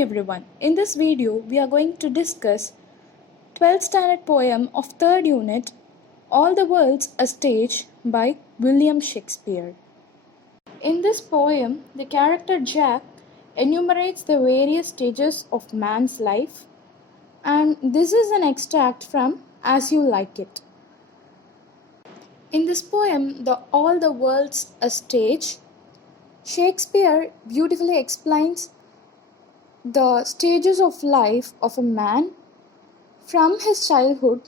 everyone. In this video, we are going to discuss 12th standard poem of 3rd unit, All the World's a Stage by William Shakespeare. In this poem, the character Jack enumerates the various stages of man's life, and this is an extract from As You Like It. In this poem, All the World's a Stage, Shakespeare beautifully explains the stages of life of a man from his childhood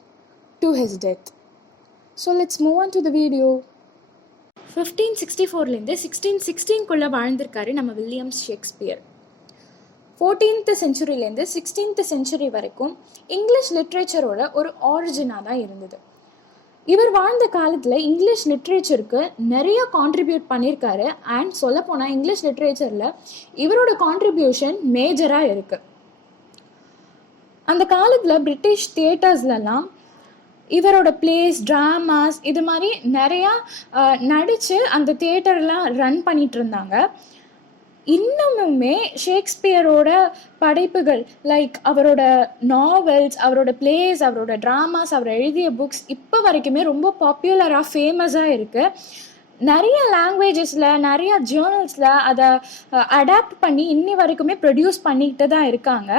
to his death. So let's move on to the video. 1564லேருந்து 1616 வாழ்ந்திருக்காரு நம்ம Williams Shakespeare. 14th செஞ்சுரியிலேருந்து 16th century வரைக்கும் English லிட்ரேச்சரோட ஒரு ஆரிஜினாக தான் இருந்தது. இவர் வாழ்ந்த காலத்தில் English லிட்ரேச்சருக்கு நிறைய contribute பண்ணியிருக்காரு. அண்ட் சொல்லப்போனால் இங்கிலீஷ் லிட்ரேச்சரில் இவரோட கான்ட்ரிபியூஷன் மேஜராக இருக்குது. அந்த காலத்தில் பிரிட்டிஷ் தியேட்டர்ஸ்லாம் இவரோட பிளேஸ், ட்ராமாஸ் இது மாதிரி நிறையா நடித்து அந்த தியேட்டர்லாம் ரன் பண்ணிகிட்டு இருந்தாங்க. இன்னமுமே ஷேக்ஸ்பியரோட படைப்புகள் லைக் அவரோட நாவல்ஸ், அவரோட பிளேஸ், அவரோட ட்ராமாஸ், அவர் எழுதிய புக்ஸ் இப்போ வரைக்குமே ரொம்ப பாப்புலராக ஃபேமஸாக இருக்குது. நிறைய லாங்குவேஜஸில், நிறைய ஜேர்னல்ஸில் அதை அடாப்ட் பண்ணி இன்னி வரைக்குமே ப்ரொடியூஸ் பண்ணிக்கிட்டு தான் இருக்காங்க.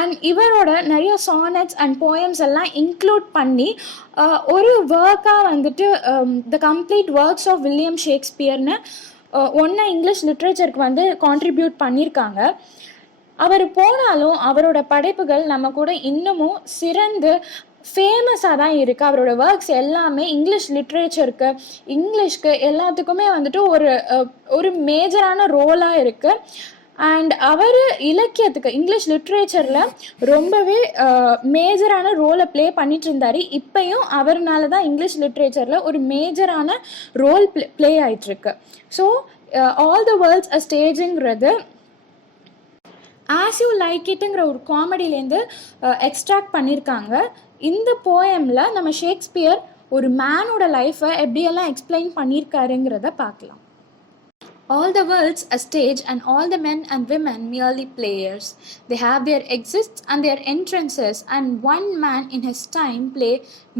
அண்ட் இவரோட நிறைய சானட்ஸ் அண்ட் போயம்ஸ் எல்லாம் இன்க்ளூட் பண்ணி ஒரு ஒர்க்காக வந்துட்டு the complete works of William ஷேக்ஸ்பியர்னு ஒன்று இங்கிலீஷ் லிட்ரேச்சருக்கு வந்து கான்ட்ரிபியூட் பண்ணியிருக்காங்க. அவர் போனாலும் அவரோட படைப்புகள் நம்ம கூட இன்னமும் சிறந்து ஃபேமஸாக தான் இருக்குது. அவரோட ஒர்க்ஸ் எல்லாமே இங்கிலீஷ் லிட்ரேச்சருக்கு, இங்கிலீஷ்க்கு எல்லாத்துக்குமே வந்துட்டு ஒரு மேஜரான ரோலாக இருக்குது. அண்ட் அவர் இலக்கியத்துக்கு, இங்கிலீஷ் லிட்ரேச்சரில் ரொம்பவே மேஜரான ரோலை ப்ளே பண்ணிட்டு இருந்தார். இப்போயும் அவர்னால தான் இங்கிலீஷ் லிட்ரேச்சரில் ஒரு மேஜரான ரோல் ப்ளே ஆகிட்டுருக்கு. So all the world's a ஸ்டேஜுங்கிறது ஆஸ் யூ லைக் இட்டுங்கிற ஒரு காமெடியிலேருந்து எக்ஸ்ட்ராக்ட் பண்ணியிருக்காங்க. இந்த போயமில் நம்ம ஷேக்ஸ்பியர் ஒரு மேனோட லைஃப்பை எப்படியெல்லாம் எக்ஸ்பிளைன் பண்ணியிருக்காருங்கிறத பார்க்கலாம். All the world's a stage and all the men and women merely players. They have their exits and their entrances and one man in his time play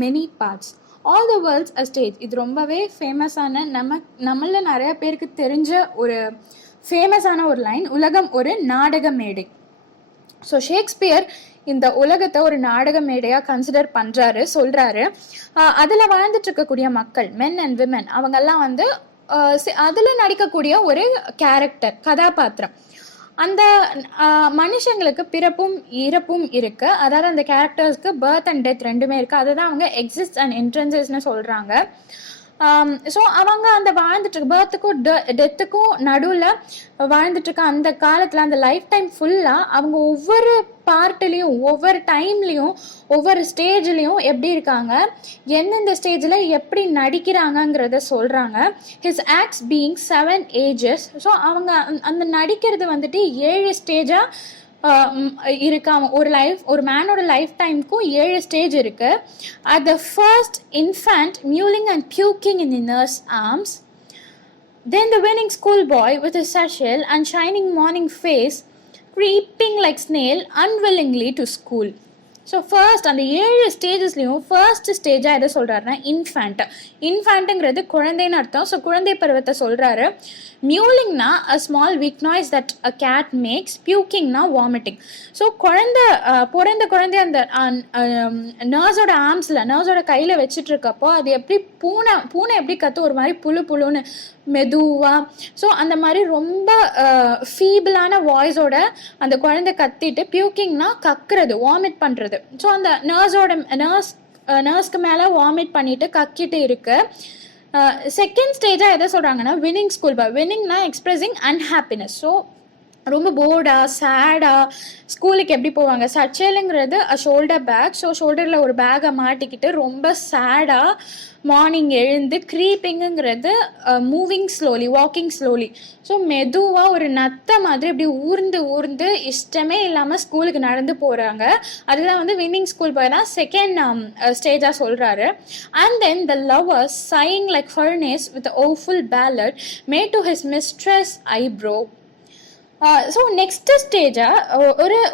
many parts. All the world's a stage. இது ரொம்பவே ஃபேமஸான நம்மள நிறைய பேருக்கு தெரிஞ்ச ஒரு ஃபேமஸான ஒரு லைன், உலகம் ஒரு நாடக மேடை. ஸோ ஷேக்ஸ்பியர் இந்த உலகத்தை ஒரு நாடக மேடையாக கன்சிடர் பண்ணுறாரு, சொல்கிறாரு. அதில் வாழ்ந்துட்டு இருக்கக்கூடிய மக்கள், மென் அண்ட் விமென், அவங்கெல்லாம் வந்து அதில் நடிக்கக்கூடிய ஒரு கேரக்டர், கதாபாத்திரம். அந்த மனுஷங்களுக்கு பிறப்பும் இறப்பும் இருக்குது. அதாவது அந்த கேரக்டர்ஸ்க்கு பர்த் அண்ட் டெத் ரெண்டுமே இருக்குது. அதுதான் அவங்க எக்ஸிஸ்ட் அண்ட் என்ட்ரன்சஸ்ன்னு சொல்கிறாங்க. ஸோ அவங்க அந்த வாழ்ந்துட்டுருக்கு பர்த்துக்கும் டெத்துக்கும் நடுவில் வாழ்ந்துட்டுருக்க அந்த காலத்தில், அந்த லைஃப் டைம் ஃபுல்லாக அவங்க ஒவ்வொரு பார்ட்லேயும், ஒவ்வொரு டைம்லேயும், ஒவ்வொரு ஸ்டேஜ்லேயும் எப்படி இருக்காங்க, எந்தெந்த ஸ்டேஜில் எப்படி நடிக்கிறாங்கங்கிறத சொல்கிறாங்க. His acts being 7 ages. So அவங்க அந்த நடிக்கிறது வந்துட்டு 7 ஸ்டேஜாக இருக்காங்க. ஒரு மேனோட லைஃப் டைமுக்கும் 7 ஸ்டேஜ் இருக்கு. At the first, infant mewling and puking in the nurse's arms. Then the winning schoolboy with his satchel and shining morning face creeping like snail unwillingly to school. So first அந்த 7 ஸ்டேஜஸ்லேயும் first ஸ்டேஜாக எதை சொல்கிறாருன்னா infant. இன்ஃபேண்ட்டுங்கிறது குழந்தைன்னு அர்த்தம். So குழந்தை பருவத்தை சொல்கிறாரு. மியூலிங்னா a small weak noise that a cat makes. பியூக்கிங்னா வாமிட்டிங். ஸோ பிறந்த குழந்தை அந்த நர்ஸோட ஆர்ம்ஸில், நர்ஸோட கையில் வச்சுட்டு இருக்கப்போ அது எப்படி பூனை எப்படி கற்று ஒரு மாதிரி புழுன்னு மெதுவாக, ஸோ அந்த மாதிரி ரொம்ப ஃபீபிளான வாய்ஸோட அந்த குழந்தை கத்திட்டு, பியூக்கிங்னா கக்குறது, வாமிட் பண்ணுறது. ஸோ அந்த நர்ஸ்க்கு மேலே வாமிட் பண்ணிட்டு கக்கிட்டு இருக்கு. செகண்ட் ஸ்டேஜாக எதை சொல்கிறாங்கன்னா வின்னிங் ஸ்கூல் பாய். வின்னிங்னா எக்ஸ்பிரஸிங் அன்ஹாப்பினஸ். ஸோ ரொம்ப போர்டாக, சேடாக ஸ்கூலுக்கு எப்படி போவாங்க. சச்சேலுங்கிறது ஷோல்டர் பேக். ஸோ ஷோல்டரில் ஒரு பேக்கை மாட்டிக்கிட்டு ரொம்ப சேடாக மார்னிங் எழுந்து. க்ரீப்பிங்குங்கிறது moving slowly, walking slowly. So மெதுவாக ஒரு நத்த மாதிரி இப்படி ஊர்ந்து இஷ்டமே இல்லாமல் ஸ்கூலுக்கு நடந்து போகிறாங்க. அதுதான் வந்து வின்னிங் ஸ்கூல் பாய் தான் செகண்ட் ஸ்டேஜாக சொல்கிறாரு. And then the lower sighing like furnace with a woeful ballad made to his mistress eyebrow. So next ஸ்டேஜாக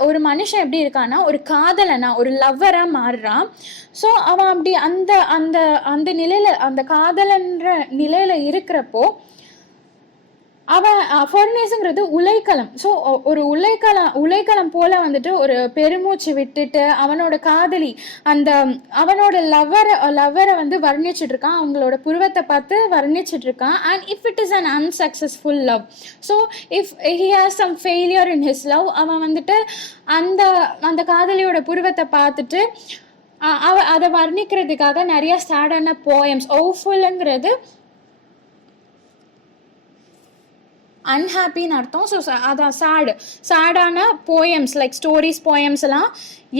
ஒரு மனுஷன் எப்படி இருக்கான்னா ஒரு காதலனா ஒரு லவ்வராக மாறுறான். ஸோ அவன் அப்படி அந்த அந்த அந்த நிலையில் அந்த காதலன்ற நிலையில் இருக்கிறப்போ அவன் ஃபர்னேஸுங்கிறது உலைக்களம். ஸோ ஒரு உலைக்களம் போல வந்துட்டு ஒரு பெருமூச்சு விட்டுட்டு அவனோட காதலி அந்த அவனோட லவ்வரை வந்து வர்ணிச்சுட்டு இருக்கான், அவங்களோட புருவத்தை பார்த்து வர்ணிச்சுட்டு இருக்கான். And if it is an unsuccessful love, so if he has some failure in his love, அவன் வந்துட்டு அந்த அந்த காதலியோட புருவத்தை பார்த்துட்டு அதை வர்ணிக்கிறதுக்காக நிறைய சேடான போயம்ஸ், ஓஃபுல்ங்கிறது அன்ஹாப்பின்னு அர்த்தம். ஸோ அதான் சேடான போயம்ஸ் லைக் ஸ்டோரிஸ் போயம்ஸ் எல்லாம்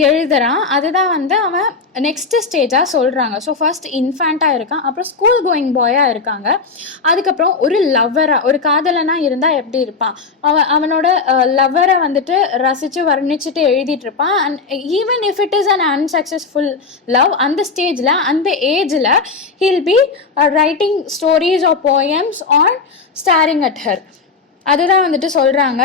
எழுதுறான். அதுதான் வந்து அவன் நெக்ஸ்ட் ஸ்டேஜாக சொல்கிறாங்க. ஸோ ஃபர்ஸ்ட் இன்ஃபேண்ட்டாக இருக்கான், அப்புறம் ஸ்கூல் கோயிங் பாயாக இருக்காங்க, அதுக்கப்புறம் ஒரு லவ்வராக ஒரு காதலனாக இருந்தால் எப்படி இருப்பான், அவனோட லவ்வரை வந்துட்டு ரசித்து வர்ணிச்சுட்டு எழுதிட்டு இருப்பான். And even if it is an unsuccessful love, அந்த ஸ்டேஜில் அந்த ஏஜில் he'll be writing stories are poems on starting at her. அதுதான் வந்துட்டு சொல்கிறாங்க.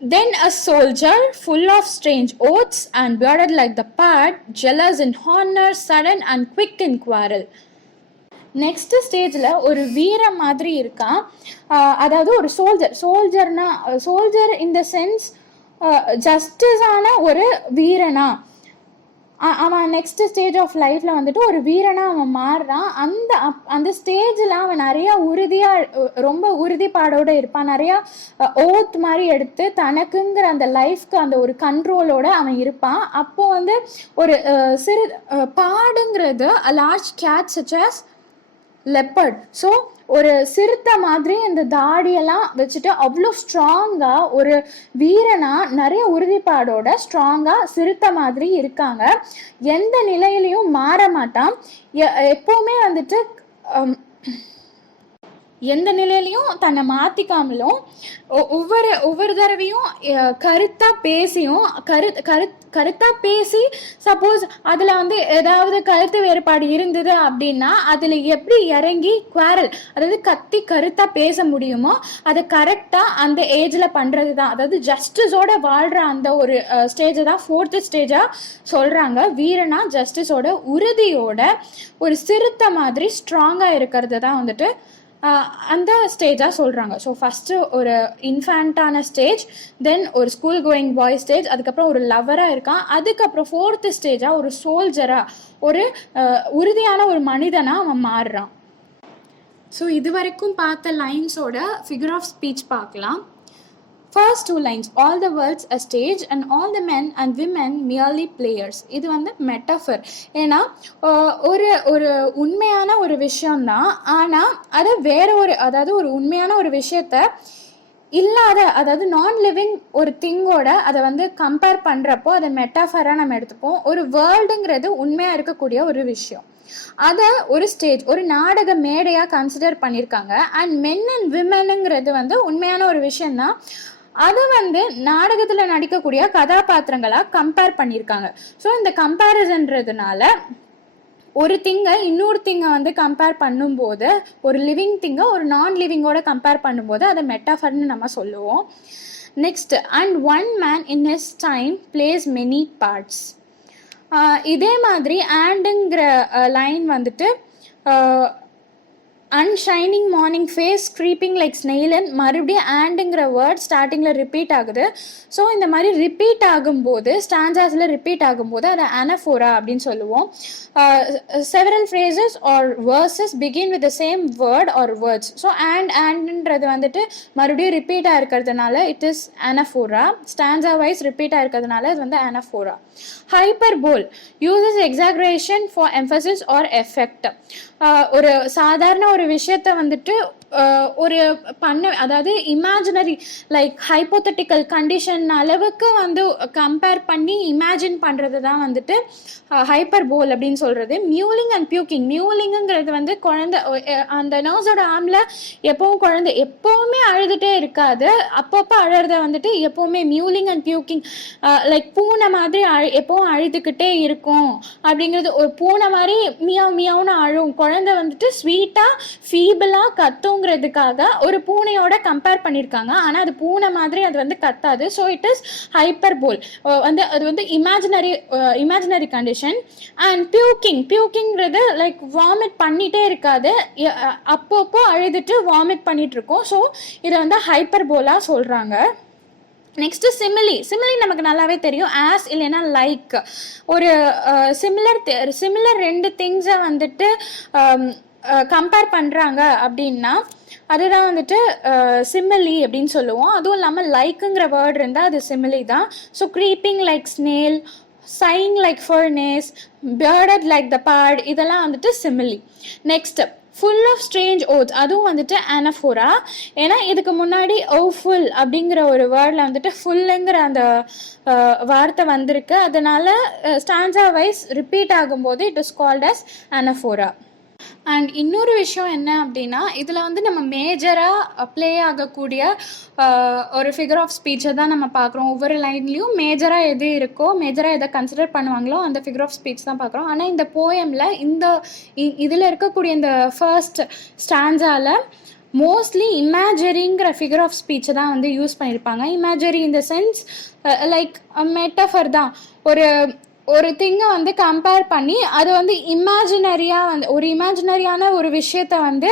Then a soldier full of strange oaths and bearded like the part, jealous in honor, sudden and quick in quarrel. Next ஸ்டேஜில் ஒரு வீர மாதிரி இருக்கான். அதாவது ஒரு சோல்ஜர் இந்த சென்ஸ் ஜஸ்டிஸான ஒரு வீரனா அவன் நெக்ஸ்ட் ஸ்டேஜ் ஆஃப் லைஃப்பில் வந்துட்டு ஒரு வீரனாக அவன் மாறுறான். அந்த ஸ்டேஜில் அவன் நிறையா ரொம்ப உறுதிப்பாடோடு இருப்பான், நிறையா ஓத் மாதிரி எடுத்து தனக்குங்கிற அந்த லைஃப்க்கு அந்த ஒரு கண்ட்ரோலோடு அவன் இருப்பான். அப்போது வந்து ஒரு சிறு பாடுங்கிறது large cat such as leopard. So ஒரு சிறுத்தை மாதிரி இந்த தாடியெல்லாம் வச்சுட்டு அவ்வளோ ஸ்ட்ராங்காக ஒரு வீரனாக நிறைய உறுதிப்பாடோட ஸ்ட்ராங்காக சிறுத்தை மாதிரி இருக்காங்க. எந்த நிலையிலையும் மாற மாட்டான், எப்போவுமே வந்துட்டு எந்த நிலையிலையும் தன்னை மாற்றிக்காமலும் ஒவ்வொரு தடவையும் கருத்தாக பேசியும் கருத்தாக பேசி சப்போஸ் அதில் வந்து ஏதாவது கருத்து வேறுபாடு இருந்தது அப்படின்னா அதில் எப்படி இறங்கி குவாரல், அதாவது கத்தி கருத்தாக பேச முடியுமோ அதை கரெக்டாக அந்த ஏஜில் பண்ணுறது தான். அதாவது ஜஸ்டிஸோட வாழ்கிற அந்த ஒரு ஸ்டேஜை தான் ஃபோர்த்து ஸ்டேஜாக சொல்கிறாங்க. வீரனா ஜஸ்டிஸோட உறுதியோட ஒரு சிறுத்தை மாதிரி ஸ்ட்ராங்காக இருக்கிறது தான் வந்துட்டு அந்த ஸ்டேஜாக சொல்கிறாங்க. ஸோ ஃபஸ்ட்டு ஒரு இன்ஃபேண்ட்டான ஸ்டேஜ், தென் ஒரு ஸ்கூல் கோயிங் பாய் ஸ்டேஜ், அதுக்கப்புறம் ஒரு லவ்வராக இருக்கான், அதுக்கப்புறம் ஃபோர்த்து ஸ்டேஜாக ஒரு சோல்ஜராக ஒரு உறுதியான ஒரு மனிதனாக அவன் மாறுறான். ஸோ இது வரைக்கும் பார்த்த லைன்ஸோட ஃபிகர் ஆஃப் ஸ்பீச் பார்க்கலாம். First two lines, all the world's a stage and all the men and women merely players. இது வந்து மெட்டஃபர். ஏன்னா ஒரு உண்மையான ஒரு விஷயம்தான், ஆனால் அதை வேற அதாவது ஒரு உண்மையான ஒரு விஷயத்த இல்லாத, அதாவது நான் லிவிங் ஒரு திங்கோட அதை வந்து கம்பேர் பண்ணுறப்போ அதை மெட்டாஃபராக நம்ம எடுத்துப்போம். ஒரு வேர்ல்டுங்கிறது உண்மையாக இருக்கக்கூடிய ஒரு விஷயம், அதை ஒரு ஸ்டேஜ் ஒரு நாடக மேடையாக கன்சிடர் பண்ணியிருக்காங்க. அண்ட் மென் அண்ட் விமனுங்கிறது வந்து உண்மையான ஒரு விஷயம்தான், அதை வந்து நாடகத்தில் நடிக்கக்கூடிய கதாபாத்திரங்களாக கம்பேர் பண்ணியிருக்காங்க. ஸோ இந்த கம்பேரிசன்றதுனால ஒரு திங்கை இன்னொரு திங்கை வந்து கம்பேர் பண்ணும்போது, ஒரு லிவிங் திங்கை ஒரு நான் லிவிங்கோட கம்பேர் பண்ணும்போது அதை மெட்டாஃபர்னு நம்ம சொல்லுவோம். Next, and one man in his time place many parts. இதே மாதிரி ஆண்டுங்கிற லைன் வந்துட்டு அன்ஷைனிங் மார்னிங் ஃபேஸ் க்ரீப்பிங் லைக் ஸ்னெயிலன், மறுபடியும் ஆண்டுங்கிற வேர்ட் ஸ்டார்டிங்கில் ரிப்பீட் ஆகுது. ஸோ இந்த மாதிரி ரிப்பீட் ஆகும்போது ஸ்டான்ஜாஸில் ரிப்பீட் ஆகும்போது அதை அனஃபோரா அப்படின்னு சொல்லுவோம். Several phrases or verses begin with the same word or words. So ஆண்ட்ன்றது வந்துட்டு மறுபடியும் ரிப்பீட்டாக இருக்கிறதுனால it is anaphora. Stanza wise ரிப்பீட்டாக இருக்கிறதுனால இது வந்து anaphora. Hyperbole uses exaggeration for emphasis or effect. ஒரு சாதாரண ஒரு விஷயத்த வந்துட்டு ஒரு அதாவது இமேஜினரி லைக் ஹைப்போதட்டிக்கல் கண்டிஷன் அளவுக்கு வந்து கம்பேர் பண்ணி இமேஜின் பண்ணுறது தான் வந்துட்டு ஹைப்பர்போல் அப்படின்னு சொல்கிறது. மியூலிங் அண்ட் பியூக்கிங், மியூலிங்குங்கிறது வந்து குழந்தை அந்த நர்ஸோட ஆர்மில் எப்பவும் குழந்தை எப்போவுமே அழுதுகிட்டே இருக்காது, அப்பப்போ அழுறத வந்துட்டு எப்போவுமே மியூலிங் அண்ட் பியூக்கிங் லைக் பூனை மாதிரி எப்பவும் அழுதுகிட்டே இருக்கும் அப்படிங்கிறது. ஒரு பூனை மாதிரி மியாவ் மியாவுன்னு அழும், குழந்தை வந்துட்டு ஸ்வீட்டாக ஃபீபிளாக கத்தும் இருக்கணுங்கிறதுக்காக ஒரு பூனையோட கம்பேர் பண்ணியிருக்காங்க. ஆனால் அது பூனை மாதிரி அது வந்து கத்தாது. So it is hyperbole. அது வந்து இமேஜினரி கண்டிஷன். அண்ட் பியூக்கிங்கிறது லைக் வாமிட் பண்ணிகிட்டே இருக்காது, அப்பப்போ அழுதுட்டு வாமிட் பண்ணிட்டு இருக்கோம். ஸோ இதை வந்து ஹைப்பர்போலாக சொல்கிறாங்க. நெக்ஸ்ட்டு சிமிலி நமக்கு நல்லாவே தெரியும். ஆஸ் இல்லைன்னா லைக். ஒரு சிமிலர் 2 திங்ஸை வந்துட்டு கம்பேர் பண்ணுறாங்க அப்படின்னா அதுதான் வந்துட்டு சிமிலி அப்படின்னு சொல்லுவோம். அதுவும் இல்லாமல் லைக்குங்கிற வேர்டு இருந்தால் அது சிமிலி தான். So creeping like snail, sighing like furnace, bearded like the pard, இதெல்லாம் வந்துட்டு simile. Next full of strange oaths, அதுவும் வந்துட்டு அனஃபோரா. ஏன்னா இதுக்கு முன்னாடி ஃபுல் அப்படிங்கிற ஒரு வேர்டில் வந்துட்டு ஃபுல்லுங்கிற அந்த வார்த்தை வந்திருக்கு. அதனால ஸ்டான்ஸா வைஸ் ரிப்பீட் ஆகும்போது it is called as anaphora. And இன்னொரு விஷயம் என்ன அப்படின்னா, இதில் வந்து நம்ம மேஜராக ப்ளே ஆகக்கூடிய ஒரு ஃபிகர் ஆஃப் ஸ்பீச்சை தான் நம்ம பார்க்குறோம். ஒவ்வொரு லைன்லேயும் மேஜராக எது இருக்கோ, மேஜராக எதை கன்சிடர் பண்ணுவாங்களோ அந்த ஃபிகர் ஆஃப் ஸ்பீச் தான் பார்க்குறோம். ஆனால் இந்த போயமில் இதில் இருக்கக்கூடிய இந்த ஃபர்ஸ்ட் ஸ்டான்ஸால் மோஸ்ட்லி இமேஜரிங்கிற ஃபிகர் ஆஃப் ஸ்பீச்சை தான் வந்து யூஸ் பண்ணியிருப்பாங்க. Imagery in the sense like metaphor தான். ஒரு திங்கை வந்து கம்பேர் பண்ணி அது வந்து இமேஜினரியாக வந்து ஒரு இமேஜினரியான ஒரு விஷயத்தை வந்து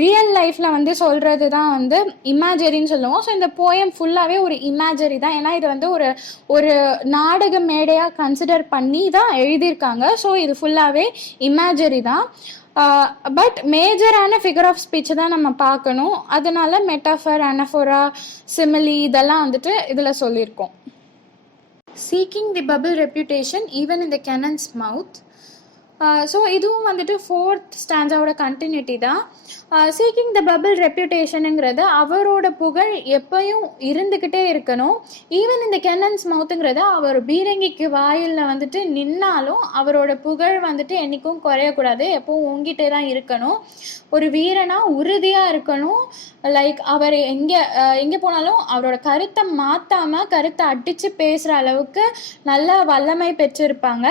ரியல் லைஃப்பில் வந்து சொல்கிறது தான் வந்து இமேஜரின்னு சொல்லுவோம். ஸோ இந்த போயம் ஃபுல்லாகவே ஒரு இமேஜரி தான். ஏன்னா இது வந்து ஒரு நாடக மேடையாக கன்சிடர் பண்ணி தான் எழுதியிருக்காங்க. ஸோ இது ஃபுல்லாகவே இமேஜரி தான். பட் மேஜரான ஃபிகர் ஆஃப் ஸ்பீச்சை தான் நம்ம பார்க்கணும். அதனால மெட்டாஃபர், அனஃபோரா, சிமிலி இதெல்லாம் வந்துட்டு இதில் சொல்லியிருக்கோம். Seeking the bubble reputation even in the cannon's mouth. So இதுவும் வந்துட்டு 4th ஸ்டான்ஸாவோட கண்டினியூட்டி தான். சீக்கிங் த பபிள் ரெப்யூட்டேஷனுங்கிறது அவரோட புகழ் எப்பயும் இருந்துக்கிட்டே இருக்கணும். ஈவன் இந்த கென்னன்ஸ் மவுத்துங்கிறது அவர் பீரங்கிக்கு வாயிலில் வந்துட்டு நின்னாலும் அவரோட புகழ் வந்துட்டு என்றைக்கும் குறையக்கூடாது, எப்பவும் ஓங்கிட்டே தான் இருக்கணும். ஒரு வீரனாக உறுதியாக இருக்கணும். லைக் அவர் எங்கே போனாலும் அவரோட கருத்தை மாற்றாமல் கருத்தை அடித்து பேசுகிற அளவுக்கு நல்ல வல்லமை பெற்றிருப்பாங்க.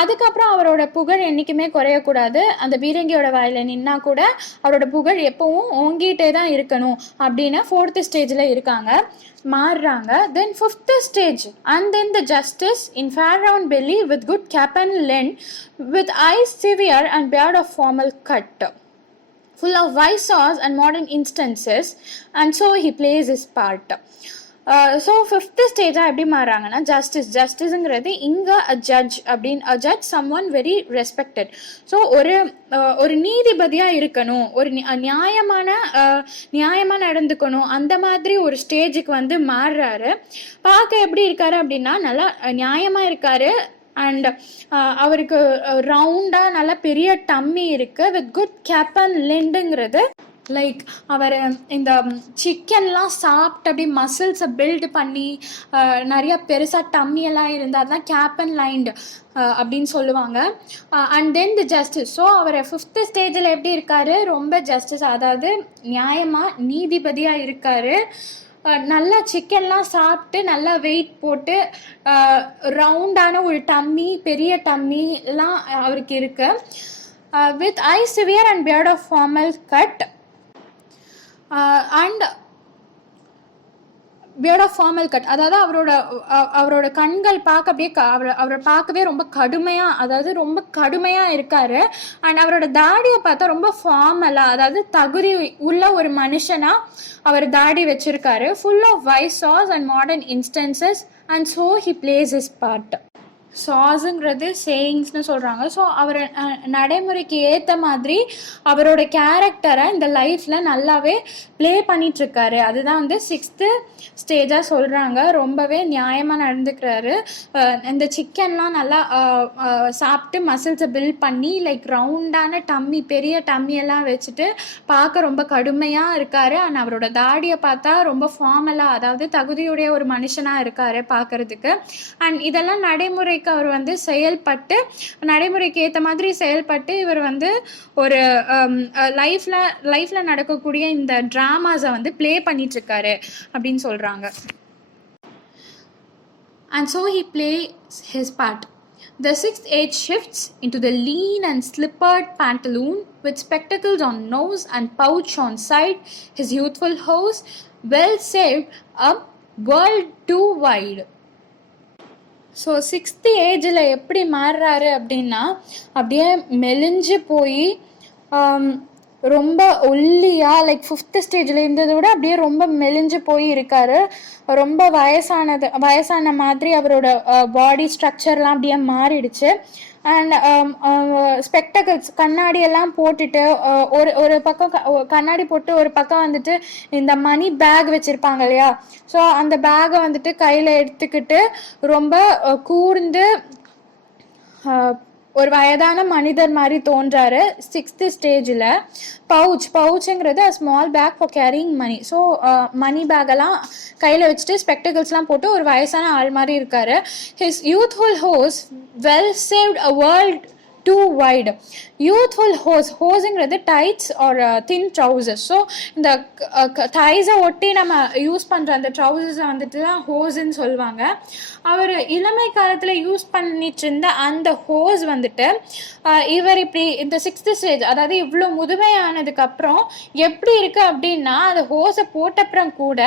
அதுக்கப்புறம் அவரோட புகழ் என்றைக்குமே குறையக்கூடாது. அந்த பீரங்கியோட வாயில் நின்னா கூட அவரோட புகழ் எப்பவும் ஓங்கிட்டே தான் இருக்கணும் அப்படின்னு 4th ஸ்டேஜில் இருக்காங்க, மாறுறாங்க. Then 5th stage, and then the justice in fair round belly with good gap and lined with eyes severe and beard of formal cut full of wise saws and modern instances, and so he plays his part. ஸோ 5th ஸ்டேஜாக எப்படி மாறுறாங்கன்னா, ஜஸ்டிஸுங்கிறது இங்கே judge someone very respected. So ஒரு நீதிபதியாக இருக்கணும், ஒரு நியாயமாக நடந்துக்கணும், அந்த மாதிரி ஒரு ஸ்டேஜுக்கு வந்து மாறுறாரு. பார்க்க எப்படி இருக்காரு அப்படின்னா நல்லா நியாயமாக இருக்காரு. அண்ட் அவருக்கு ரவுண்டாக நல்லா பெரிய டம்மி இருக்குது வித் குட் கேப் அண்ட் லெண்டுங்கிறது லைக் அவர் இந்த சிக்கன்லாம் சாப்பிட்டு அப்படியே மசில்ஸை பில்டு பண்ணி நிறையா பெருசாக டம்மியெல்லாம் இருந்தால் தான் கேப் அண்ட் லைண்ட் அப்படின்னு சொல்லுவாங்க. And then the justice. So அவர் 5th ஸ்டேஜில் எப்படி இருக்காரு, ரொம்ப ஜஸ்டிஸ், அதாவது நியாயமாக நீதிபதியாக இருக்கார். நல்லா சிக்கன்லாம் சாப்பிட்டு நல்லா வெயிட் போட்டு ரவுண்டான ஒரு டம்மி, பெரிய டம்மி எல்லாம் அவருக்கு இருக்கு. With eye severe and beard of formal cut and beard of formal cut, அதாவது அவரோட கண்கள் பார்க்க அப்படியே அவரை பார்க்கவே ரொம்ப கடுமையாக, அதாவது ரொம்ப கடுமையாக இருக்கார். அண்ட் அவரோட தாடியை பார்த்தா ரொம்ப ஃபார்மலாக, அதாவது தகுதி உள்ள ஒரு மனுஷனாக அவர் தாடி வச்சுருக்காரு. Full of wise saws and modern instances and so he plays his part. சாஸுங்கிறது சேயிங்ஸ்னு சொல்கிறாங்க. ஸோ அவர் நடைமுறைக்கு ஏற்ற மாதிரி அவரோட கேரக்டரை இந்த லைஃப்பில் நல்லாவே ப்ளே பண்ணிகிட்ருக்காரு. அதுதான் வந்து 6th ஸ்டேஜாக சொல்கிறாங்க. ரொம்பவே நியாயமாக நடந்துக்கிறாரு. இந்த சிக்கன்லாம் நல்லா சாப்பிட்டு மசில்ஸை பில்ட் பண்ணி லைக் ரவுண்டான டம்மி, பெரிய டம்மியெல்லாம் வச்சுட்டு பார்க்க ரொம்ப கடுமையாக இருக்கார். அண்ட் அவரோட தாடியை பார்த்தா ரொம்ப ஃபார்மலாக, அதாவது தகுதியுடைய ஒரு மனுஷனாக இருக்கார் பார்க்குறதுக்கு. அண்ட் இதெல்லாம் நடைமுறைக்கு அவர் வந்து நடைமுறைக்கு ஏற்ற மாதிரி செயல்பட்டு இவர் வந்து ஒரு லைஃப்ல நடக்கக்கூடிய இந்த டிராமாஸை வந்து ப்ளே பண்ணிட்டு இருக்காரு அப்படின்னு சொல்றாங்க. And so he plays his part. The sixth age shifts into the lean and slippered pantaloon with spectacles on nose and pouch on side, his youthful horse, well saved, a world too wide. So sixth ஏஜில் எப்படி மாறுறாரு அப்படின்னா, அப்படியே மெலிஞ்சு போய் ரொம்ப ஒல்லியாக, like fifth ஸ்டேஜில் இருந்ததை விட அப்படியே ரொம்ப மெலிஞ்சு போய் இருக்காரு. ரொம்ப வயசான மாதிரி அவரோட பாடி ஸ்ட்ரக்சர்லாம் அப்படியே மாறிடுச்சு. அண்ட் ஸ்பெக்டக்கிள்ஸ், கண்ணாடியெல்லாம் போட்டுட்டு, ஒரு பக்கம் கண்ணாடி போட்டு ஒரு பக்கம் வந்துட்டு இந்த மணி பேக் வச்சுருப்பாங்க இல்லையா, ஸோ அந்த பேக்கை வந்துட்டு கையில் எடுத்துக்கிட்டு ரொம்ப கூர்ந்து ஒரு வயதான மனிதர் மாதிரி தோன்றாரு சிக்ஸ்த்து ஸ்டேஜில். பவுச்சுங்கிறது small bag for carrying money. So money பேக்கெல்லாம் கையில் வச்சுட்டு ஸ்பெக்டக்கிள்ஸ்லாம் போட்டு ஒரு வயசான ஆள் மாதிரி இருக்காரு. His youthful hose well saved a world too wide. Youthful ஹோஸுங்கிறது tights or thin trousers. So இந்த தைஸை ஒட்டி நம்ம யூஸ் பண்ணுற அந்த ட்ரௌசர்ஸை வந்துட்டு தான் ஹோஸுன்னு சொல்லுவாங்க. அவர் இளமை காலத்தில் யூஸ் பண்ணிட்டு இருந்த அந்த ஹோஸ் வந்துட்டு இவர் இப்படி இந்த சிக்ஸ்த்து ஸ்டேஜ், அதாவது இவ்வளோ முதுமையானதுக்கப்புறம் எப்படி இருக்குது அப்படின்னா, அந்த ஹோஸை போட்டப்புறம் கூட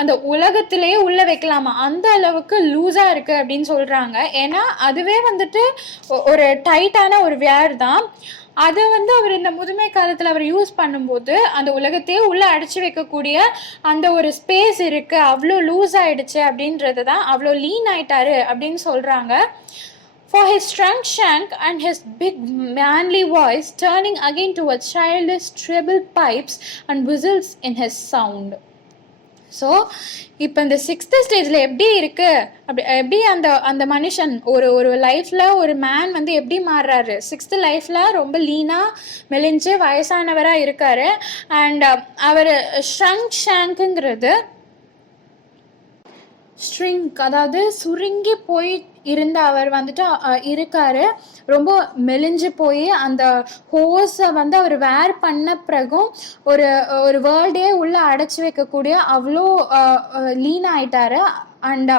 அந்த உலகத்திலேயே உள்ளே வைக்கலாமா, அந்த அளவுக்கு லூஸாக இருக்குது அப்படின்னு சொல்கிறாங்க. ஏன்னா அதுவே வந்துட்டு ஒரு டைட்டான ஒரு வேர் தான். அதை வந்து அவர் இந்த முதுமை காலத்தில் அவர் யூஸ் பண்ணும்போது அந்த உலகத்தையே உள்ளே அடைச்சி வைக்கக்கூடிய அந்த ஒரு ஸ்பேஸ் இருக்குது, அவ்வளோ லூஸ் ஆகிடுச்சு அப்படின்றது தான், அவ்வளோ லீன் ஆயிட்டாரு அப்படின்னு சொல்கிறாங்க. For his shrunk shank and his big manly voice turning again towards childish treble pipes and whistles in his sound. So இப்போ இந்த சிக்ஸ்த்து ஸ்டேஜில் எப்படி இருக்குது, எப்படி அந்த மனுஷன் ஒரு லைஃப்பில் ஒரு மேன் வந்து எப்படி மாறுறாரு, சிக்ஸ்த்து லைஃப்பில் ரொம்ப லீனாக மெலிஞ்சு வயசானவராக இருக்கார். அண்ட் அவர் ஷேங்க்குங்கிறது ஸ்ட்ரிங்க், அதாவது சுருங்கி போய் இருந்த அவர் வந்துட்டு இருக்காரு. ரொம்ப மெலிஞ்சு போய் அந்த ஹோஸை வந்து அவர் வேர் பண்ண பிறகும் ஒரு வேர்ல்டே உள்ளே அடைச்சி வைக்கக்கூடிய அவ்வளோ லீன் ஆயிட்டாரு. அண்ட்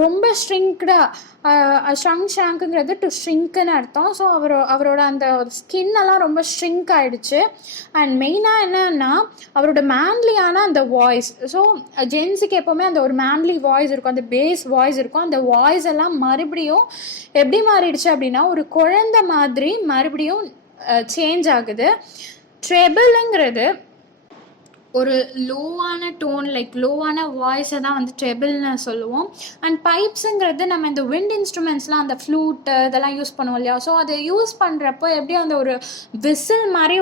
ரொம்ப ஷேங்க்குங்கிறது டு ஷ்ரிங்க்குன்னு அர்த்தம். ஸோ அவரோட அந்த ஸ்கின்னெல்லாம் ரொம்ப ஷ்ரிங்க் ஆகிடுச்சு. அண்ட் மெயினாக என்னன்னா அவரோட மேன்லியான அந்த வாய்ஸ். ஸோ ஜென்ஸுக்கு எப்போவுமே அந்த ஒரு மேன்லி வாய்ஸ் இருக்கும், அந்த பேஸ் வாய்ஸ் இருக்கும். அந்த வாய்ஸ் எல்லாம் மறுபடியும் எப்படி மாறிடுச்சு அப்படின்னா ஒரு குழந்தை மாதிரி மறுபடியும் சேஞ்ச் ஆகுது. ட்ரெபிளுங்கிறது ஒரு லோவான டோன், லைக் லோவான வாய்ஸை தான் வந்து ட்ரெபிள்னு சொல்லுவோம். அண்ட் பைப்ஸுங்கிறது நம்ம இந்த விண்ட் இன்ஸ்ட்ருமெண்ட்ஸ்லாம், அந்த ஃப்ளூட்டு இதெல்லாம் யூஸ் பண்ணுவோம் இல்லையா, ஸோ அதை யூஸ் பண்ணுறப்போ எப்படி அந்த ஒரு விசில் மாதிரி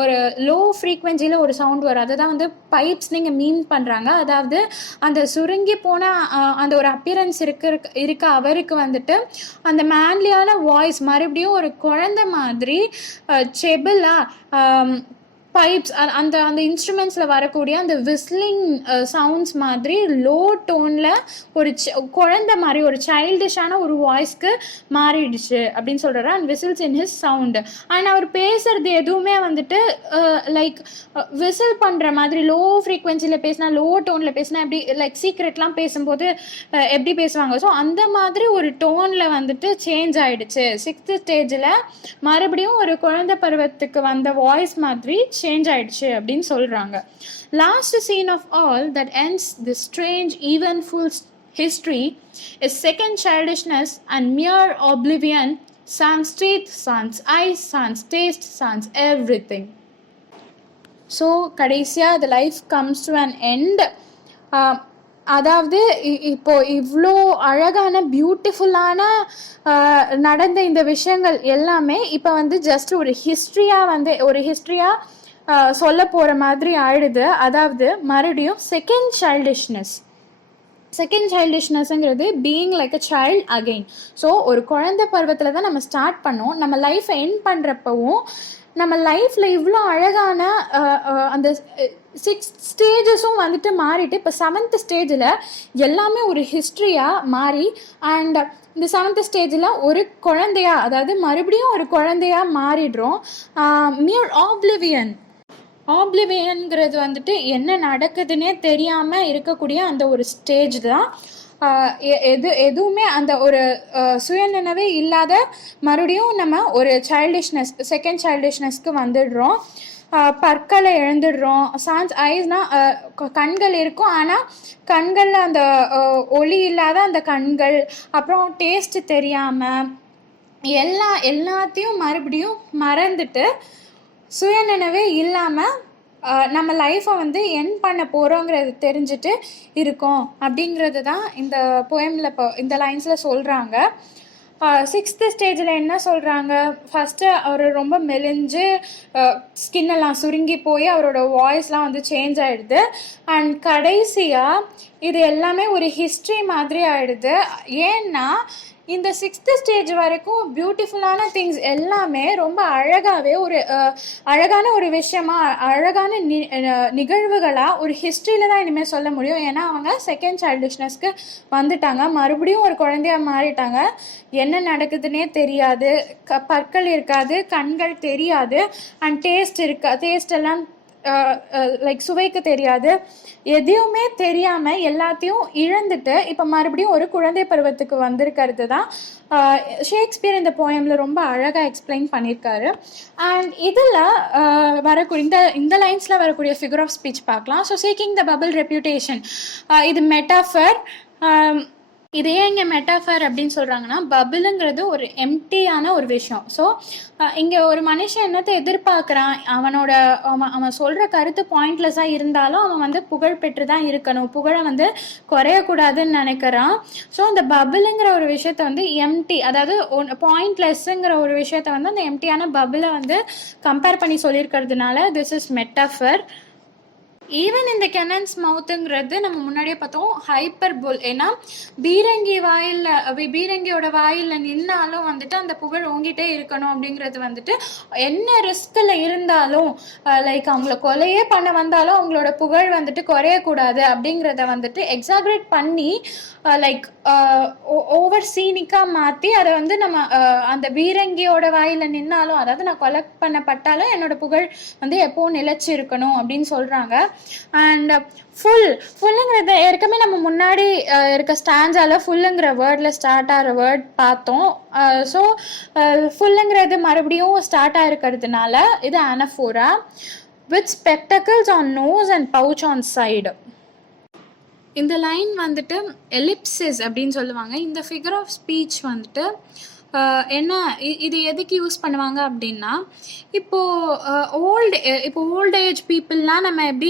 ஒரு லோ ஃப்ரீக்வென்சியில் ஒரு சவுண்ட் வரும், அதுதான் வந்து பைப்ஸ் நீங்கள் மீன் பண்ணுறாங்க. அதாவது அந்த சுருங்கி போன அந்த ஒரு அப்பியரன்ஸ் இருக்க அவருக்கு வந்துட்டு அந்த மேன்லியான வாய்ஸ் மறுபடியும் ஒரு குழந்தை மாதிரி ட்ரெபிளாக பைப்ஸ் அந்த இன்ஸ்ட்ருமெண்ட்ஸில் வரக்கூடிய அந்த விஸ்லிங் சவுண்ட்ஸ் மாதிரி லோ டோனில் ஒரு குழந்தை மாதிரி ஒரு சைல்டிஷான ஒரு வாய்ஸ்க்கு மாறிடுச்சு அப்படின்னு சொல்கிறாரு. And whistles in his sound. And அவர் பேசுகிறது எதுவுமே வந்துட்டு லைக் விசில் பண்ணுற மாதிரி லோ ஃப்ரீக்வென்சியில் பேசினா, லோ டோனில் பேசினா எப்படி லைக் சீக்ரெட்லாம் பேசும்போது எப்படி பேசுவாங்க, ஸோ அந்த மாதிரி ஒரு டோனில் வந்துட்டு சேஞ்ச் ஆகிடுச்சு. சிக்ஸ்த்து ஸ்டேஜில் மறுபடியும் ஒரு குழந்தை பருவத்துக்கு வந்த வாய்ஸ் மாதிரி சேஞ்ச் ஆயிடுச்சு அப்படின்னு சொல்றாங்க. Last scene of all that ends this strange eventful history is second childishness and mere oblivion, sans teeth, sans eyes, sans taste, sans everything. So கடைசியா the life comes to an end. அதாவது இப்போ இவ்வளோ அழகான பியூட்டிஃபுல்லான நடந்த இந்த விஷயங்கள் எல்லாமே இப்போ வந்து ஜஸ்ட் ஒரு ஹிஸ்ட்ரியாக சொல்ல போகிற மாதிரி ஆயிடுது. அதாவது மறுபடியும் செகண்ட் சைல்டிஷ்னஸ்ங்கிறது being like a child again. So ஒரு குழந்தை பருவத்தில் தான் நம்ம ஸ்டார்ட் பண்ணோம். நம்ம லைஃப்பை எண்ட் பண்ணுறப்பவும் நம்ம லைஃப்பில் இவ்வளோ அழகான அந்த 6 ஸ்டேஜஸும் வந்துட்டு மாறிட்டு இப்போ 7th ஸ்டேஜில் எல்லாமே ஒரு ஹிஸ்ட்ரியாக மாறி, அண்ட் இந்த 7th ஸ்டேஜில் ஒரு குழந்தையாக, அதாவது மறுபடியும் ஒரு குழந்தையாக மாறிடுறோம். மியர் ஆப்லிவியன்கிறது வந்துட்டு என்ன நடக்குதுன்னே தெரியாமல் இருக்கக்கூடிய அந்த ஒரு ஸ்டேஜ் தான். எதுவுமே அந்த ஒரு சுயநினைவே இல்லாத மறுபடியும் நம்ம ஒரு செகண்ட் சைல்டிஷ்னஸ்க்கு வந்துடுறோம். பற்களை இழந்துடுறோம். ஐஸ்னால் கண்கள் இருக்கும், ஆனால் கண்களில் அந்த ஒளி இல்லாத அந்த கண்கள், அப்புறம் டேஸ்ட்டு தெரியாமல் எல்லாத்தையும் மறுபடியும் மறந்துட்டு சுயநினைவே இல்லாமல் நம்ம லைஃப்பை வந்து எண்ட் பண்ண போகிறோங்கிறது தெரிஞ்சுட்டு இருக்கோம் அப்படிங்கிறது தான் இந்த போயமில் இப்போ இந்த லைன்ஸில் சொல்கிறாங்க. 6th ஸ்டேஜில் என்ன சொல்கிறாங்க, ஃபஸ்ட்டு அவர் ரொம்ப மெலிஞ்சு ஸ்கின்னெல்லாம் சுருங்கி போய் அவரோட வாய்ஸ்லாம் வந்து சேஞ்ச் ஆகிடுது. அண்ட் கடைசியாக இது எல்லாமே ஒரு ஹிஸ்ட்ரி மாதிரி ஆகிடுது. ஏன்னா இந்த 6th ஸ்டேஜ் வரைக்கும் பியூட்டிஃபுல்லான திங்ஸ் எல்லாமே ரொம்ப அழகாகவே அழகான ஒரு விஷயமா, அழகான நிகழ்வுகளாக ஒரு ஹிஸ்ட்ரியில் தான் இனிமேல் சொல்ல முடியும். ஏன்னா அவங்க செகண்ட் சைல்டிஷ்னஸ்க்கு வந்துட்டாங்க, மறுபடியும் ஒரு குழந்தையாக மாறிட்டாங்க. என்ன நடக்குதுன்னே தெரியாது, பற்கள் இருக்காது, கண்கள் தெரியாது, அண்ட் டேஸ்ட் எல்லாம் லைக் சுவைக்கு தெரியாது, எதையுமே தெரியாமல் எல்லாத்தையும் இழந்துட்டு இப்போ மறுபடியும் ஒரு குழந்தை பருவத்துக்கு வந்திருக்கிறது தான் ஷேக்ஸ்பியர் இந்த போயமில் ரொம்ப அழகாக எக்ஸ்பிளைன் பண்ணியிருக்காரு. அண்ட் இதில் வரக்கூடிய இந்த லைன்ஸில் வரக்கூடிய ஃபிகர் ஆஃப் ஸ்பீச் பார்க்கலாம். ஸோ சீக்கிங் த பபிள் ரெப்யூட்டேஷன், இது மெட்டாஃபர். இது ஏன் இங்கே மெட்டாஃபர் அப்படின்னு சொல்கிறாங்கன்னா, பபிளுங்கிறது ஒரு எம்டியான ஒரு விஷயம். ஸோ இங்கே ஒரு மனுஷன் என்னத்தை எதிர்பார்க்குறான், அவன் சொல்கிற கருத்து பாயிண்ட்லெஸ்ஸாக இருந்தாலும் அவன் வந்து புகழ் பெற்று தான் இருக்கணும், புகழை வந்து குறையக்கூடாதுன்னு நினைக்கிறான். ஸோ அந்த பபிளுங்கிற ஒரு விஷயத்த வந்து எம்டி, அதாவது பாயிண்ட்லெஸ்ஸுங்கிற ஒரு விஷயத்த வந்து அந்த எம்டியான பபிளை வந்து கம்பேர் பண்ணி சொல்லியிருக்கிறதுனால திஸ் இஸ் மெட்டாஃபர். ஈவன் இந்த கெனன்ஸ் மவுத்துங்கிறது நம்ம முன்னாடியே பார்த்தோம் ஹைப்பர்போல். ஏன்னா பீரங்கியோட வாயில் நின்னாலும் வந்துட்டு அந்த புகழ் ஓங்கிட்டே இருக்கணும் அப்படிங்கிறது வந்துட்டு என்ன ரிஸ்கில் இருந்தாலும், லைக் அவங்கள கொலையே பண்ண வந்தாலும் அவங்களோட புகழ் வந்துட்டு குறையக்கூடாது அப்படிங்கிறத வந்துட்டு எக்ஸாக்ரேட் பண்ணி லைக் ஓவர் சீனிக்காக மாற்றி அதை வந்து நம்ம அந்த பீரங்கியோட வாயில் நின்னாலும், அதாவது நான் கொலை பண்ணப்பட்டாலும் என்னோட புகழ் வந்து எப்போவும் நிலைச்சி இருக்கணும் அப்படின்னு சொல்கிறாங்க. அண்ட் ஃபுல்லுங்கிறது ஏற்கனவே நம்ம முன்னாடி இருக்க ஸ்டான்ஸால் ஃபுல்லுங்கிற வேர்டில் ஸ்டார்ட் ஆகிற வேர்ட் பார்த்தோம். ஸோ ஃபுல்லுங்கிறது மறுபடியும் ஸ்டார்ட் ஆகிருக்கிறதுனால இது anaphora. With spectacles on nose and pouch on side. இந்த லைன் வந்துட்டு எலிப்சிஸ் அப்படின்னு சொல்லுவாங்க. இந்த ஃபிகர் ஆஃப் ஸ்பீச் வந்துட்டு என்ன இது எதுக்கு யூஸ் பண்ணுவாங்க அப்படின்னா, இப்போது ஓல்ட் ஏஜ் பீப்புளெலாம்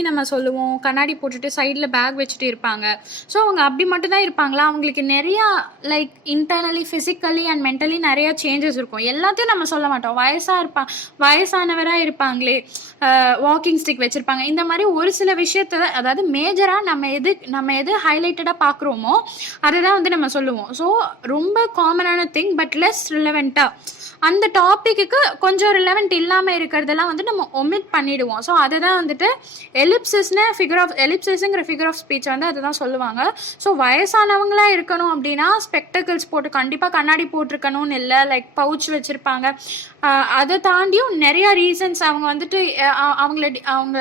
நம்ம சொல்லுவோம், கண்ணாடி போட்டுட்டு சைடில் பேக் வச்சுட்டு இருப்பாங்க. ஸோ அவங்க அப்படி மட்டும்தான் இருப்பாங்களா, அவங்களுக்கு நிறையா like internally physically and mentally நிறையா சேஞ்சஸ் இருக்கும். எல்லாத்தையும் நம்ம சொல்ல மாட்டோம். வயசானவராக இருப்பாங்களே, வாக்கிங் ஸ்டிக் வச்சுருப்பாங்க. இந்த மாதிரி ஒரு சில விஷயத்த, அதாவது மேஜராக நம்ம எது ஹைலைட்டடாக பார்க்குறோமோ அதை தான் வந்து நம்ம சொல்லுவோம். ஸோ ரொம்ப காமனான திங் பட் லெஸ் ரிலவெண்ட்டாக, அந்த டாப்பிக்கு கொஞ்சம் ரிலவெண்ட் இல்லாமல் இருக்கிறதெல்லாம் வந்து நம்ம ஒமிட் பண்ணிவிடுவோம். ஸோ அதை தான் வந்துட்டு எலிப்சிஸ்ங்கிற ஃபிகர் ஆஃப் ஸ்பீச் வந்து அதை தான் சொல்லுவாங்க. ஸோ வயசானவங்களாக இருக்கணும் அப்படின்னா ஸ்பெக்டக்கிள்ஸ் போட்டு, கண்டிப்பாக கண்ணாடி போட்டிருக்கணும்னு இல்லை, லைக் பவுச் வச்சுருப்பாங்க. அதை தாண்டியும் நிறையா ரீசன்ஸ் அவங்க வந்துட்டு அவங்க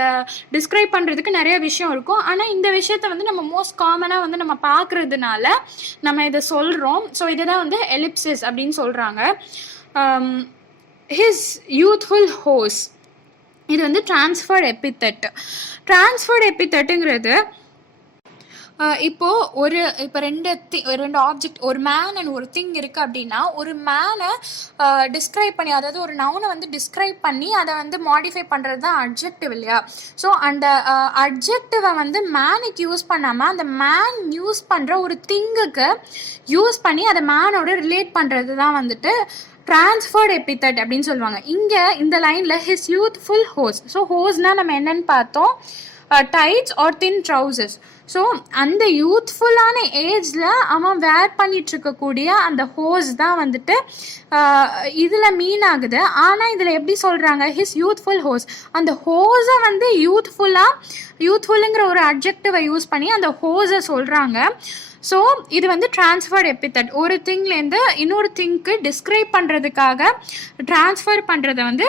டிஸ்கிரைப் பண்ணுறதுக்கு நிறைய விஷயம் இருக்கும். ஆனால் இந்த விஷயத்தை வந்து நம்ம மோஸ்ட் காமனாக வந்து நம்ம பார்க்குறதுனால நம்ம இதை சொல்கிறோம். ஸோ இதை தான் வந்து எலிப்சிஸ் அப்படின்னு சொல்கிறாங்க. his youthful horse, இது வந்து டிரான்ஸ்ஃபர்ட் எபித்தட்டுங்கிறது இப்போ ரெண்டு ஆப்ஜெக்ட், ஒரு மேன் அண்ட் ஒரு திங் இருக்குது அப்படின்னா, ஒரு மேனை டிஸ்கிரைப் பண்ணி, அதாவது ஒரு நவுனை வந்து டிஸ்கிரைப் பண்ணி அதை வந்து மாடிஃபை பண்ணுறது தான் அட்ஜெக்டிவ் இல்லையா. ஸோ அந்த அட்ஜெக்டிவை வந்து மேனுக்கு யூஸ் பண்ணாமல் அந்த மேன் யூஸ் பண்ணுற ஒரு திங்குக்கு யூஸ் பண்ணி அதை மேனோட ரிலேட் பண்ணுறது தான் வந்துட்டு டிரான்ஸ்ஃபர்ட் எபித்தட் அப்படின்னு சொல்லுவாங்க. இங்கே இந்த லைனில் ஹிஸ் யூத்ஃபுல் ஹோஸ். ஸோ ஹோஸ்னால் நம்ம என்னென்னு பார்த்தோம், tides or thin trousers. So அந்த யூத்ஃபுல்லான ஏஜில் அவன் வேர் பண்ணிகிட்ருக்கக்கூடிய அந்த ஹோஸ் தான் வந்துட்டு இதில் மீன் ஆகுது. ஆனால் இதில் எப்படி சொல்கிறாங்க, ஹிஸ் யூத்ஃபுல் ஹோஸ், அந்த ஹோஸை வந்து யூத்ஃபுல்லுங்கிற ஒரு அட்ஜெக்டிவை யூஸ் பண்ணி அந்த ஹோஸை சொல்கிறாங்க. ஸோ இது வந்து டிரான்ஸ்ஃபர்ட் எபித்தட், ஒரு திங்லேருந்து இன்னொரு திங்க்கு டிஸ்கிரைப் பண்ணுறதுக்காக ட்ரான்ஸ்ஃபர் பண்ணுறதை வந்து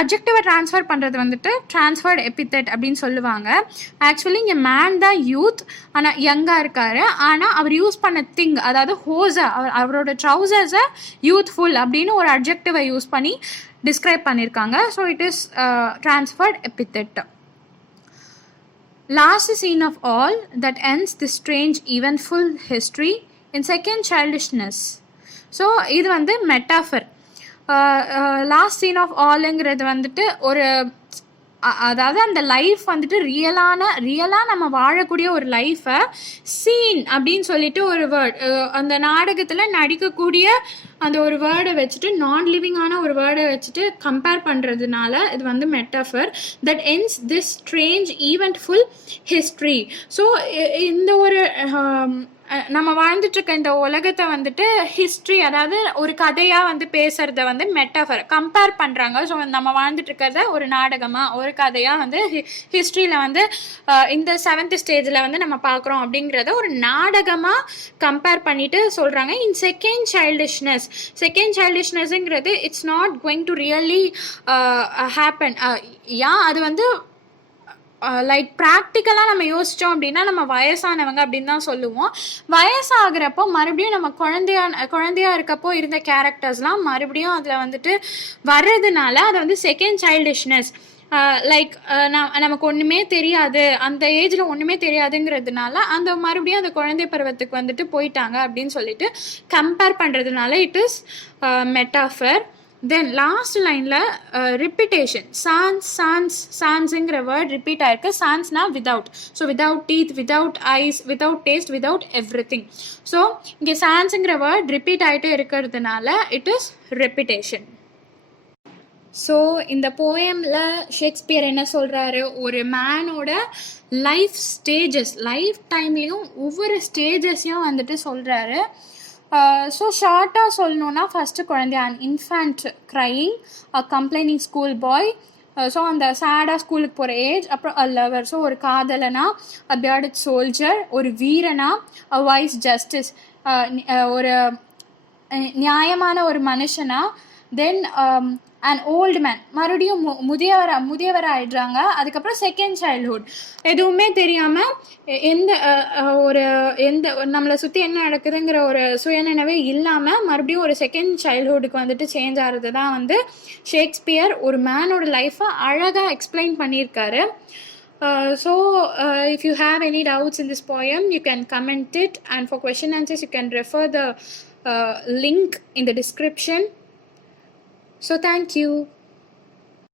அட்ஜெக்டிவை ட்ரான்ஸ்ஃபர் பண்ணுறது வந்துட்டு டிரான்ஸ்ஃபர்ட் எபித்தட் அப்படின்னு சொல்லுவாங்க. ஆக்சுவலி இங்கே மேன் தான் யூத், ஆனால் யங்காக இருக்கார். ஆனால் அவர் யூஸ் பண்ண திங், அதாவது ஹோஸை, அவரோட ட்ரௌசர்ஸை யூத்ஃபுல் அப்படின்னு ஒரு அட்ஜெக்டிவை யூஸ் பண்ணி டிஸ்கிரைப் பண்ணியிருக்காங்க. So it is transferred epithet. Last scene of all that ends this strange eventful history in second childishness. So இது வந்து மெட்டாஃபர். லாஸ்ட் சீன் ஆஃப் ஆல்ங்கிறது வந்துட்டு ஒரு அதாவது அந்த லைஃப் வந்துட்டு ரியலாக நம்ம வாழக்கூடிய ஒரு லைஃப்பை சீன் அப்படின்னு சொல்லிட்டு ஒரு வேர்ட், அந்த நாடகத்தில் நடிக்கக்கூடிய அந்த ஒரு வேர்டை வச்சுட்டு, நான் லிவிங்கான ஒரு வேர்டை வச்சுட்டு கம்பேர் பண்ணுறதுனால இது வந்து metaphor. That ends this strange ஈவெண்ட்ஃபுல் history. So இந்த ஒரு நம்ம வாழ்ந்துட்டுருக்க இந்த உலகத்தை வந்துட்டு ஹிஸ்ட்ரி, அதாவது ஒரு கதையாக வந்து பேசுகிறத வந்து மெட்டாஃபர் கம்பேர் பண்ணுறாங்க. ஸோ நம்ம வாழ்ந்துட்டுருக்கிறத ஒரு நாடகமாக, ஒரு கதையாக வந்து ஹிஸ்ட்ரியில் வந்து இந்த 7th ஸ்டேஜில் வந்து நம்ம பார்க்குறோம் அப்படிங்கிறத ஒரு நாடகமாக கம்பேர் பண்ணிட்டு சொல்கிறாங்க. இன் செகண்ட் சைல்டிஷ்னஸ்ங்கிறது it's not going to really happen. அது வந்து லைக் ப்ராக்டிக்கலாக நம்ம யோசித்தோம் அப்படின்னா நம்ம வயசானவங்க அப்படின்னு தான் சொல்லுவோம். வயசாகிறப்போ மறுபடியும் நம்ம குழந்தையாக இருக்கப்போ இருந்த கேரக்டர்ஸ்லாம் மறுபடியும் அதில் வந்துட்டு வர்றதுனால அதை வந்து செகண்ட் சைல்டிஷ்னஸ், லைக் நமக்கு ஒன்றுமே தெரியாது, அந்த ஏஜில் ஒன்றுமே தெரியாதுங்கிறதுனால அந்த மறுபடியும் அந்த குழந்தை பருவத்துக்கு வந்துட்டு போயிட்டாங்க அப்படின்னு சொல்லிட்டு கம்பேர் பண்ணுறதுனால it is metaphor. Then last லைனில் ரிப்பீட்டேஷன், சான்ஸுங்கிற வேர்ட் ரிப்பீட் ஆயிருக்கு. சான்ஸ்னா without, so without teeth, without eyes, without taste, without everything. So இங்கே சான்ஸுங்கிற வேர்ட் ரிப்பீட் ஆகிட்டே இருக்கிறதுனால இட் இஸ் ரெப்பிட்டேஷன். ஸோ இந்த போயமில் ஷேக்ஸ்பியர் என்ன சொல்கிறாரு, ஒரு மேனோட லைஃப் ஸ்டேஜஸ், லைஃப் டைம்லேயும் ஒவ்வொரு ஸ்டேஜஸையும் வந்துட்டு சொல்கிறாரு. ஸோ ஷார்ட்டாக சொல்லணுன்னா ஃபஸ்ட்டு குழந்தை, and infant crying, a complaining school bye, so அந்த சேடாக ஸ்கூலுக்கு போகிற ஏஜ். அப்புறம் அ லவர், ஸோ ஒரு காதலனா, அ பியர்டட் சோல்ஜர், ஒரு வீரனா, அ வைஸ் ஜஸ்டிஸ், ஒரு நியாயமான ஒரு மனுஷனா. தென் அண்ட் ஓல்டு மேன், மறுபடியும் முதியவர் ஆகிடுறாங்க. அதுக்கப்புறம் செகண்ட் சைல்ட்ஹுட், எதுவுமே தெரியாமல் எந்த நம்மளை சுற்றி என்ன நடக்குதுங்கிற ஒரு சுயநினைவே இல்லாமல் மறுபடியும் ஒரு செகண்ட் சைல்ட்ஹுட்டுக்கு வந்துட்டு சேஞ்ச் ஆகிறது தான் வந்து ஷேக்ஸ்பியர் ஒரு மேனோட லைஃப்பை அழகாக எக்ஸ்பிளைன் பண்ணியிருக்காரு. So if you have any doubts in this poem, you can comment it, and for question answers you can refer the link in the description. So thank you.